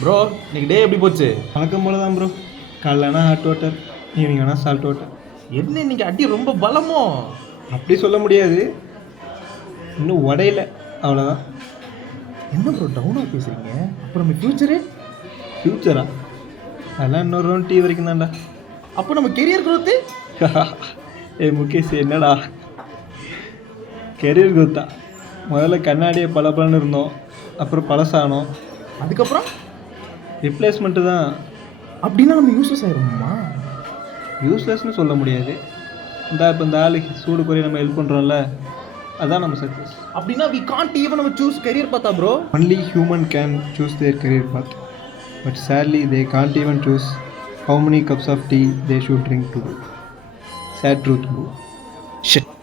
Bro இன்னைக்கு டே எப்படி போச்சு? வழக்கம் போல தான் ப்ரோ. காலைலனா ஹாட் வாட்டர், ஈவினிங் ஆனால் சால்ட் வாட்டர். என்ன இன்னைக்கு அடி ரொம்ப பலமோ? அப்படி சொல்ல முடியாது, இன்னும் உடையில, அவ்வளோதான். என்ன ப்ரோ டவுனாக பேசுகிறீங்க? அப்புறம் நம்ம ஃப்யூச்சரு? ஃப்யூச்சரா? அதெல்லாம் இன்னொரு ரவுண்ட் டீ வரைக்கும் தான்டா. அப்போ நம்ம கெரியர் க்ரோத்து? ஏய் முகேஷ், என்னடா கெரியர் குரோத்தா? முதல்ல கண்ணாடியை பளபளன்னு இருந்தோம், அப்புறம் பழசானோம், அதுக்கப்புறம் ரிப்ளேஸ்மெண்ட்டு தான். அப்படின்னா நம்ம யூஸ்லெஸ் ஆயிருமா? யூஸ்லெஸ்னு சொல்ல முடியாது. இப்போ இந்த ஆளுக்கு சூடு குறைய நம்ம ஹெல்ப் பண்ணுறோம்ல, அதான் நம்ம சக்ஸஸ். அப்படின்னா வி காண்ட் ஈவன் நம்ம சூஸ் கெரியர் பார்த்தா bro. Only human can choose their career path, but sadly they can't even choose how many cups of tea they should drink today. Sad truth, bro. Shit.